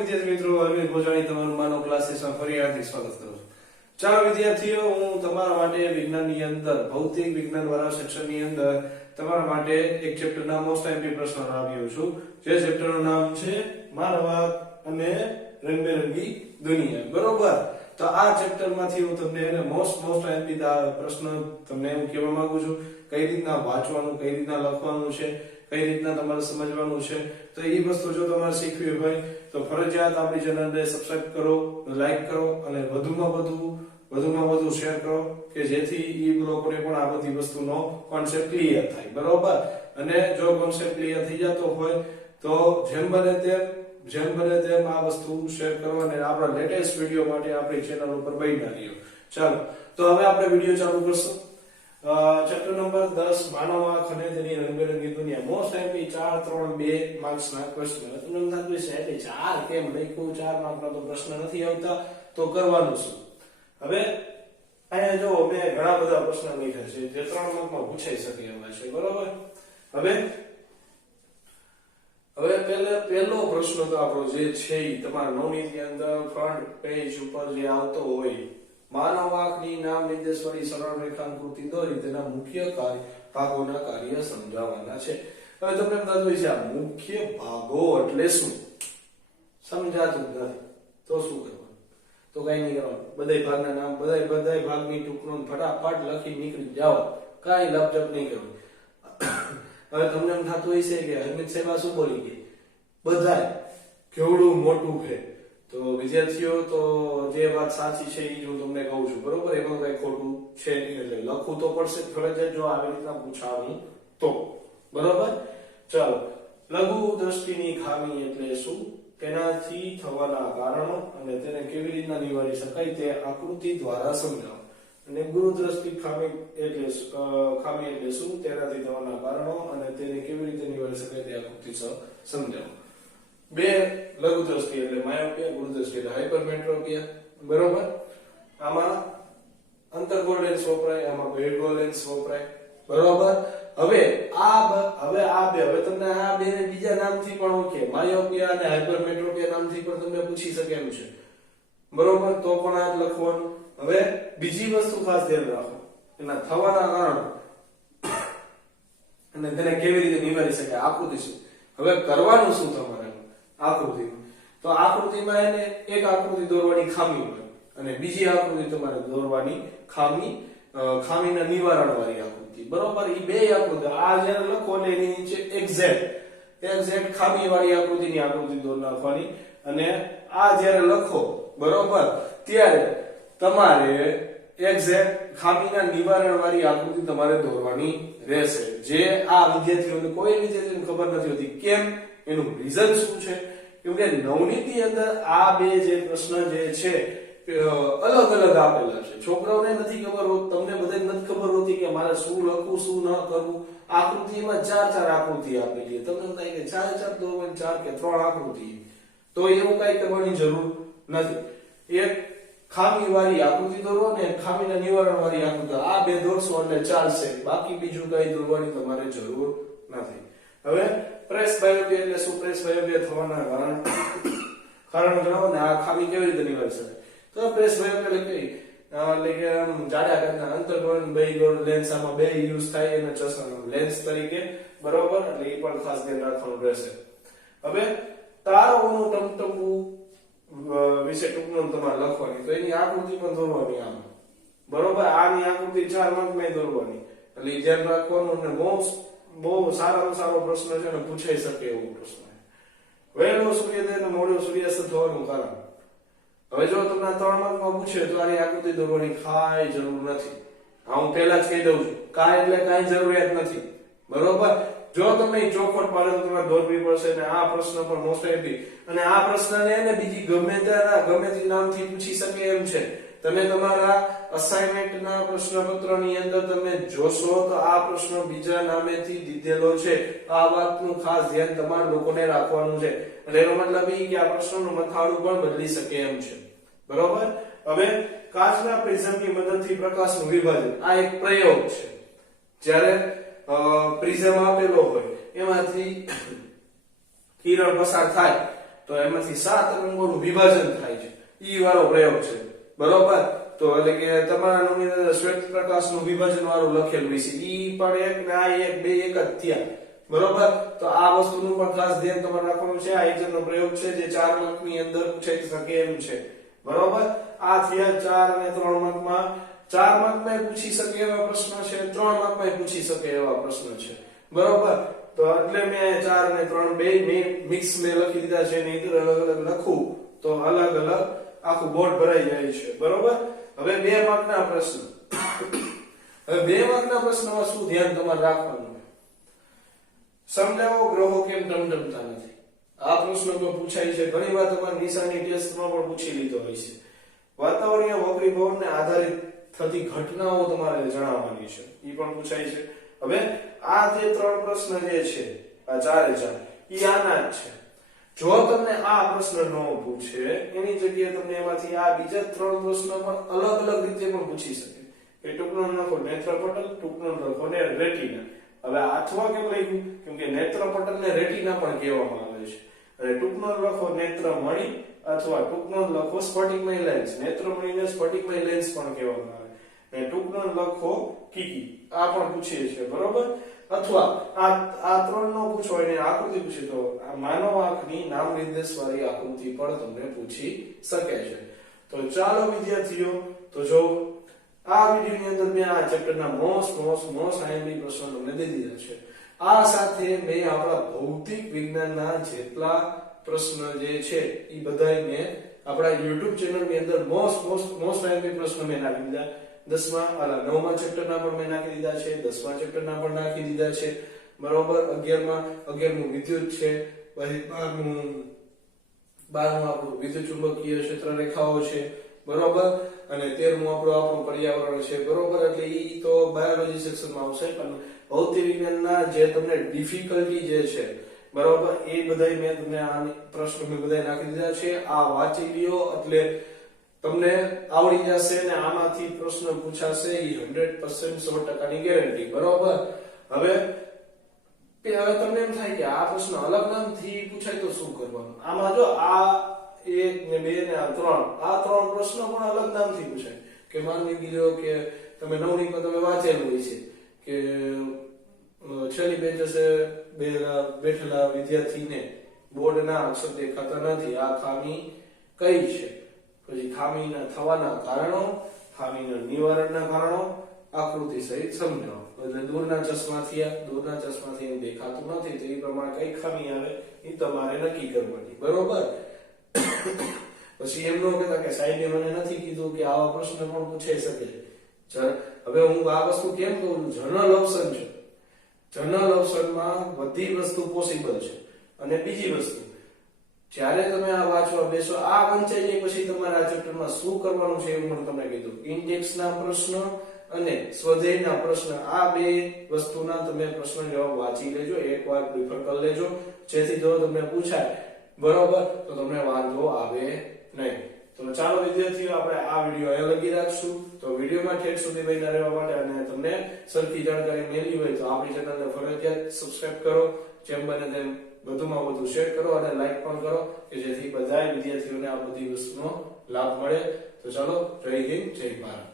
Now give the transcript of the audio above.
વિદ્યાર્થી મિત્રો, અરવિંદ ભોજાણી તમારું માનવ ક્લાસીસમાં ફરી હાર્દિક સ્વાગત કરું છું। ચાલો વિદ્યાર્થીઓ, હું તમારા માટે વિજ્ઞાનની અંદર ભૌતિક વિજ્ઞાન વાળા સેક્શનની અંદર તમારા માટે એક ચેપ્ટરના મોસ્ટ એમપી પ્રશ્નો લાવ્યો છું, જે ચેપ્ટરનું નામ છે માનવાક અને રંગબેરંગી દુનિયા। બરોબર, તો આ ચેપ્ટરમાંથી હું તમને મોસ્ટ એમપી પ્રશ્ન તમને હું કહેવા માંગુ છું, કઈ રીતના વાંચવાનું, કઈ રીતના લખવાનું છે, કઈ રીતના તમારે સમજવાનું છે। તો એ વસ્તુ જો તમારે શીખવી હોય તો ફરજિયાત આપણી ચેનલને સબસ્ક્રાઇબ કરો, લાઈક કરો અને વધુમાં વધુ શેર કરો કે જેથી એ લોકોને પણ આ બધી વસ્તુનો કોન્સેપ્ટ ક્લિયર થાય। બરોબર, અને જો કોન્સેપ્ટ ક્લિયર થઈ જતો હોય તો જેમ બને તેમ આ વસ્તુ શેર કરો અને આપણા લેટેસ્ટ વિડિયો માટે આપણી ચેનલ ઉપર બન્યા રહ્યો। ચાલો, તો હવે આપણે વિડિયો ચાલુ કરશું। ચેપ્ટર નંબર 10 માનવાક અને તેની રંગબેરંગી દુનિયા, મોસ્ટ એમપી 4 3 2 માર્ક્સ ના ક્વેશ્ચન। તમને થતું હશે કે 4 કેમ લખ્યું, 4 માર્ક નો તો પ્રશ્ન નથી આવતા, તો કરવાનું શું? હવે અહીંયા જો મેં ઘણા બધા પ્રશ્ન લખ્યા છે જે 3 માર્કમાં પૂછાઈ શકે એમ છે। બરોબર, હવે પહેલો પ્રશ્ન તો આપણો જે છે તમારા નવનીની અંદર ફ્રન્ટ પેજ ઉપર જે આવતો હોય, માનવાકની નામ નિર્દેશવાળી સરળ રેખાકૃતિ દોરી તેના મુખ્ય ભાગોના કાર્ય સમજાવવાના છે। હવે તમને થતું હોય છે આ મુખ્ય ભાગો એટલે શું, સમજાતું નથી, તો શું કરવાનું? તો કઈ નહીં કરવાનું, બધાય ભાગના નામ બધાય ભાગની ટુકડો ફટાફટ લખી નીકળી જાઓ, કાઈ લપચપ નહીં કરવું। હવે તમને એમ થતું હોય છે કે હરમિત સાહેબ શું બોલી ગઈ, બધાય કેવડું મોટું છે। તો વિદ્યાર્થીઓ, તો જે વાત સાચી છે એ હું તમને કહું છું, બરોબર, એમાં કઈ ખોટું છે નહીં, એટલે લખવું તો પડશે ફરજિયાત જો આવી રીતના પૂછાવું તો। બરોબર, ચાલો, લઘુ દ્રષ્ટિની ખામી એટલે શું, તેનાથી થવાના કારણો અને તેને કેવી રીતના નિવારી શકાય તે આકૃતિ દ્વારા સમજાવો। અને ગુરુ દ્રષ્ટિ ખામી એટલે શું, તેનાથી થવાના કારણો અને તેને કેવી રીતે નિવારી શકાય તે આકૃતિ સમજાવો। બે લઘુ દ્રષ્ટિ એટલે માયોપિયા, ગુરુ દ્રષ્ટિ એટલે હાઇપરમેટ્રોપિયા। બરોબર, આમાં અંતર્ગોળ લેન્સ વપરાય, આમાં બહિર્ગોળ લેન્સ વપરાય। બરોબર, હવે તમને આ બે બીજા નામથી પણ ઓળખે, માયોપિયા અને હાઇપરમેટ્રોપિયા નામથી પણ તમને પૂછી શકે એમ છે। બરોબર, તો પણ આ જ લખવાનું। હવે બીજી વસ્તુ ખાસ ધ્યાન રાખો, એના થવાના કારણો અને તેને કેવી રીતે નિવારી શકાય આકૃતિ છે। હવે કરવાનું શું તમારે આકૃતિમાં, તો આકૃતિમાં એને એક આકૃતિ દોરવાની ખામી હોય અને બીજી આકૃતિ તમારે દોરવાની ખામીના નિવારણ વાળી આકૃતિ। બરોબર, એ બે આકૃતિ આ જ્યારે લખો એટલે એની નીચે એક્ઝેક્ટ ખામી વાળી આકૃતિની આકૃતિ દોર નાખવાની, અને આ જ્યારે લખો બરોબર ત્યારે તમારે એક્ઝેક્ટ ખામીના નિવારણ વાળી આકૃતિ તમારે દોરવાની રહેશે, જે આ વિદ્યાર્થીઓને કોઈ વિદ્યાર્થીને ખબર નથી હોતી। કેમ? એનું રીઝન શું છે? કેમ કે નવનીતની અંદર આ બે જે પ્રશ્ન જે છે અલગ આપેલા છે, છોકરાઓને નથી ખબર હોત, તમને બધાને નથી ખબર હોતી કે મારે શું લખવું શું ન કરવું। આકૃતિમાં 4 આકૃતિ આપેલી છે, તમને થાય કે 4 દોરવાની, 4 કે 3 આકૃતિ, તો એવું કઈ કરવાની જરૂર નથી। એક ખામી વાળી આકૃતિ દોરો ને ખામીના નિવારણ વાળી આકૃતિ, આ બે દોરશો એટલે ચાલશે, બાકી બીજું કઈ દોરવાની તમારે જરૂર નથી। હવે પ્રેસ બાયોપિયા એટલે શું, પ્રેસ બાયોપિયા થવાના કારણ જણાવો ને આ ખામી કેવી રીતે નિવારી શકાય। તો પ્રેસ બાયોપિયા એટલે કે જાડા કદના અંતર્ગોળ બહિર્ગોળ લેન્સ, આમાં બે યુઝ થાય એના ચશ્માનો લેન્સ તરીકે। બરોબર, એટલે એ પણ ખાસ ધ્યાન રાખવાનું રહેશે। હવે તારોનું ટમટમવું વિશે ટૂંકમાં તમારે લખવાની, તો એની આકૃતિ પણ દોરવાની આમ। બરોબર, આની આકૃતિ 4 માર્કમાં દોરવાની, એટલે ધ્યાન રાખવાનું। અને બહુ સારામાં સારો પ્રશ્ન છે અને પૂછાઈ શકે એવો પ્રશ્ન છે। વહેલો સૂર્યોદય અને મોડો સૂર્યાસ્ત થવાનું કારણ, હવે જો તમને 3 માર્કમાં પૂછે તો આની આકૃતિ દોરવાની કાંઈ જરૂર નથી। હું પહેલા જ કહી દઉં છું, કાંઈ જરૂરિયાત નથી। બરોબર, જો તમે ચોખવટ પાડો તો તમારે દોરવી પડશે, અને આ પ્રશ્ન પણ મોસ્ટ એમપી, અને આ પ્રશ્નને એને બીજી ગમે તે નામથી પૂછી શકે એમ છે। તમે તમારા અસાઇનમેન્ટના પ્રશ્નપત્રની અંદર તમે જોશો તો આ પ્રશ્ન બીજા નામેથી દીધેલો છે। આ વાતનું ખાસ ધ્યાન તમારા લોકોને રાખવાનું છે, એટલે એનો મતલબ એ કે આ પ્રશ્નનું મથાળું પણ બદલી શકે એમ છે। બરોબર, હવે કાચના પ્રિઝમની મદદથી પ્રકાશનું વિભાજન, આ એક પ્રયોગ છે। જ્યારે પ્રિઝમ આપેલો હોય એમાંથી કિરણ પસાર થાય તો એમાંથી 7 અંગોનું વિભાજન થાય છે ઈ વાળો પ્રયોગ છે બરોબર. તો એટલે કે તમારા નોની અંદર શ્વેત પ્રકાશનું વિભાજન વાળું લખેલું છે ઈ પણ એક ને આ એક બે એક જ થયા બરોબર. તો આ વસ્તુનું પણ ખાસ ધ્યાન તમારે રાખવાનું છે. આ એક્ઝામનો પ્રયોગ છે જે 4 માર્કની અંદર પૂછાઈ શકે એમ છે બરોબર. આ થયા 4 અને 3 માર્કમાં. 4 માર્કમાં પૂછી શકે એવા પ્રશ્ન છે, 3 માર્કમાં પૂછી શકે એવા પ્રશ્ન છે બરોબર. તો એટલે મેં 4 અને 3 બે મિક્સ મેં લખી દીધા છે. નહીંતર અલગ અલગ લખું તો અલગ અલગ આખું બોર્ડ ભરાઈ જાય છે બરોબર. હવે 2 માર્કના પ્રશ્ન. હવે 2 માર્કના પ્રશ્નમાં શું ધ્યાન તમારે રાખવાનું? સમજાવો ગ્રહો કેમ ટમટમતા નથી. આ પ્રશ્ન તો પૂછાય છે ઘણી વાર. તમારી નિશાની ટેસ્ટમાં પણ પૂછી લીધો હોય છે. વાતાવરણીય વક્રીભવનને આધારિત થતી ઘટનાઓ તમારે જણાવવાની છે, ઈ પણ પૂછાય છે. હવે આ જે 3 પ્રશ્ન જે છે આ 4 ઈ આના જ છે. જો તમને આ પ્રશ્ન ન પૂછે એની જગ્યાએ તમને એમાંથી આ બીજા 3 પ્રશ્ન પણ અલગ અલગ રીતે પણ પૂછી શકે કે ટૂંકનો લખો નેત્રપટલ, ટૂંકનો લખો ને રેટિના. હવે અથવા કેમ લખ્યું? કેમ કે નેત્રપટલ ને રેટિના પણ કહેવામાં આવે છે. અને ટૂંકનો લખો નેત્રમણી અથવા ટૂંકનો લખો સ્ફટિકમય લેન્સ. નેત્રમણીને સ્ફટિકમય લેન્સ પણ કહેવામાં આવે. અને ટૂંકનો લખો કીકી. આ પણ પૂછીએ છે બરોબર. અથવા આ 3 નો પૂછો એને આકૃતિ પૂછી તો આ માનવ આંખની નામ નિર્દેશ વાળી આકૃતિ પણ તમને પૂછી શકે છે. તો ચાલો વિદ્યાર્થીઓ, તો જો આ વિડિયોની અંદર મેં આ ચેપ્ટરના મોસ્ટ આઈએમપી પ્રશ્નો તમને દઈ દીધા છે. આ સાથે મેં આપણા ભૌતિક વિજ્ઞાનના જેટલા પ્રશ્ન જે છે એ બધાય મેં આપણા YouTube ચેનલની અંદર મોસ્ટ આઈએમપી પ્રશ્નો મેં નાખી દીધા. 9મા ચેપ્ટરના પણ મેં નાખી દીધા છે, 10મા ચેપ્ટરના પણ નાખી દીધા છે બરોબર. 11મું વિદ્યુત છે, પછી 12મું આપણું વિદ્યુત ચુંબકીય ક્ષેત્ર રેખાઓ છે બરોબર. અને 13મું આપણું પર્યાવરણ છે બરોબર. એટલે ઈ તો બાયોલોજી સેક્શનમાં આવશે. પણ ભૌતિક વિજ્ઞાનના જે તમને ડિફિકલ્ટી જે છે બરોબર એ બધાય મેં તમને આ પ્રશ્નો મેં બધાય નાખી દીધા છે. આ વાંચી લ્યો એટલે તમને આવડી જશે ને આમાંથી પ્રશ્ન પૂછાશે ઈ 100% 100% ગેરંટી બરોબર. હવે તમને એમ થાય કે આ પ્રશ્ન અલગ નામથી પૂછાય તો શું કરવાનું? આમાં જો આ 1 ને 2 ને આ 3 પ્રશ્નો પણ અલગ નામથી પૂછાય. કે માની લ્યો કે તમે નવનીમાં તમે વાંચેલું હોય છે કે છેલ્લી બેન્ચે બેઠેલા વિદ્યાર્થીને બોર્ડના અક્ષર દેખાતા નથી. આ ખામી કઈ છે? પછી ખામીના થવાના કારણો, ખામીના નિવારણના કારણો આકૃતિ સહિત સમજાવો. એટલે દૂરના ચશ્માથી દેખાતું નથી તો એ પ્રમાણે કઈ ખામી આવે એ તમારે નક્કી કરવાની બરોબર. પછી એમ ન કહેતા કે સાહેબે મને નથી કીધું કે આવા પ્રશ્ન પણ પૂછાઈ શકે છે. હવે હું આ વસ્તુ કેમ કહું છું? જનરલ ઓપ્શન છે. જનરલ ઓપ્શનમાં બધી વસ્તુ પોસિબલ છે. અને બીજી વસ્તુ, જ્યારે તમે આ વાંચવા બેસો આ વંચાઈ જાય પછી તમારે આ ચેપ્ટરમાં શું કરવાનું છે એવું પણ તમને કીધું. ઇન્ડેક્સના પ્રશ્ન અને સ્વધેયના પ્રશ્ન આ બે વસ્તુના તમે પ્રશ્ન જવાબ વાંચી લેજો, એકવાર પ્રિફર કરી લેજો, જેથી જો તમને પૂછાય બરોબર તો તમને વાંધો આવે નહીં. તો ચાલો વિદ્યાર્થીઓ આપણે આ વિડિયો અહીંયા લગી રાખશું. તો વિડિયોમાં ઠેઠ સુધી બન્યા રહેવા માટે અને તમને સરખી જાણકારી મેળવી હોય તો આપણી ચેનલને ફરજિયાત સબસ્ક્રાઇબ કરો, જેમ બને તેમ વધુમાં વધુ શેર કરો અને લાઈક પણ કરો કે જેથી બધા વિદ્યાર્થીઓને આ બધી વસ્તુનો લાભ મળે. તો ચાલો, જય હિન્દ, જય ભારત.